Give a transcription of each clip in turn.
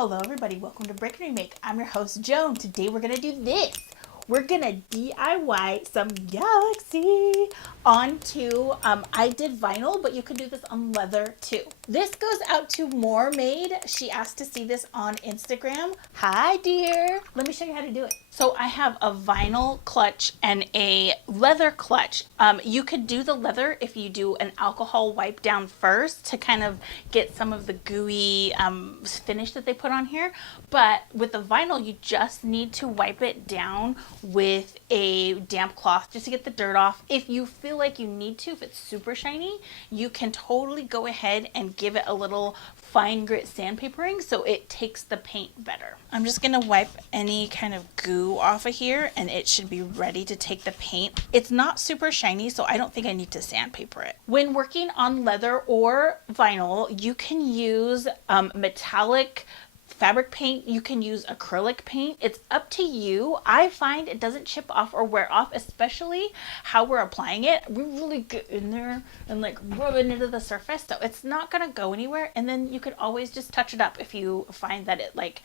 Hello everybody, welcome to Break Remake. I'm your host Joan. Today we're gonna do this. We're gonna DIY some Galaxy onto, I did vinyl, but you can do this on leather too. This goes out to More Made. She asked to see this on Instagram. Hi dear. Let me show you how to do it. So I have a vinyl clutch and a leather clutch. You could do the leather if you do an alcohol wipe down first to kind of get some of the gooey finish that they put on here. But with the vinyl, you just need to wipe it down with a damp cloth just to get the dirt off. If you feel like you need to, if it's super shiny, you can totally go ahead and give it a little fine grit sandpapering so it takes the paint better. I'm just gonna wipe any kind of goo off of here and it should be ready to take the paint. It's not super shiny, so I don't think I need to sandpaper it. When working on leather or vinyl, you can use metallic fabric paint, you can use acrylic paint. It's up to you. I find it doesn't chip off or wear off, especially how we're applying it. We really get in there and like rub it into the surface, so it's not gonna go anywhere. And then you could always just touch it up if you find that it like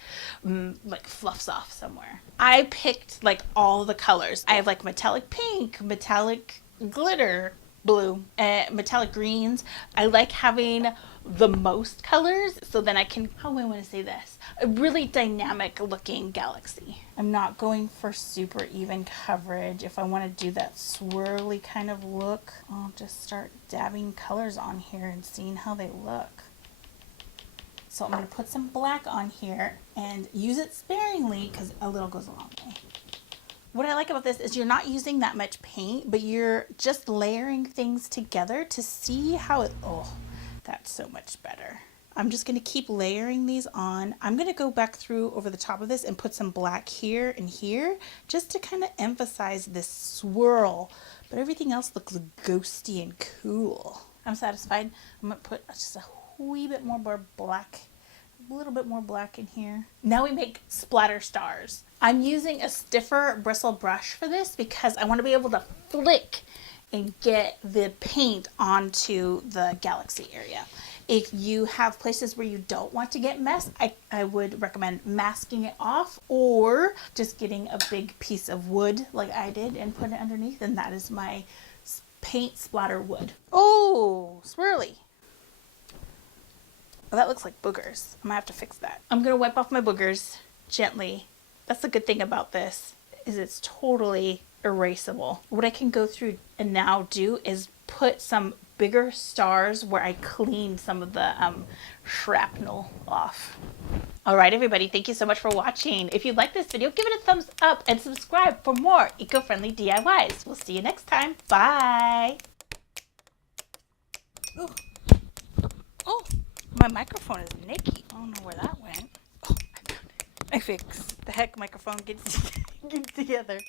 fluffs off somewhere. I picked like all the colors. I have like metallic pink, metallic glitter blue, metallic greens. I like having the most colors, so then I can, how do I want to say this? A really dynamic looking Galaxy. I'm not going for super even coverage. If I want to do that swirly kind of look, I'll just start dabbing colors on here and seeing how they look. So I'm going to put some black on here and use it sparingly because a little goes a long way. What I like about this is you're not using that much paint, but you're just layering things together to see how it, oh, that's so much better. I'm just going to keep layering these on. I'm going to go back through over the top of this and put some black here and here just to kind of emphasize this swirl, but everything else looks ghosty and cool. I'm satisfied. I'm going to put just a wee bit more black, a little bit more black in here. Now we make splatter stars. I'm using a stiffer bristle brush for this because I want to be able to flick and get the paint onto the Galaxy area. If you have places where you don't want to get mess, I would recommend masking it off or just getting a big piece of wood like I did and put it underneath, and that is my paint splatter wood. Oh, swirly. Oh, that looks like boogers. I'm gonna have to fix that. I'm gonna wipe off my boogers gently. That's the good thing about this, is it's totally erasable. What I can go through and now do is put some bigger stars where I cleaned some of the shrapnel off. All right, everybody, thank you so much for watching. If you like this video, give it a thumbs up and subscribe for more eco-friendly DIYs. We'll see you next time. Bye. Ooh. Oh, my microphone is nicky. I don't know where that went. Oh, I found it. I fixed. The heck microphone gets together.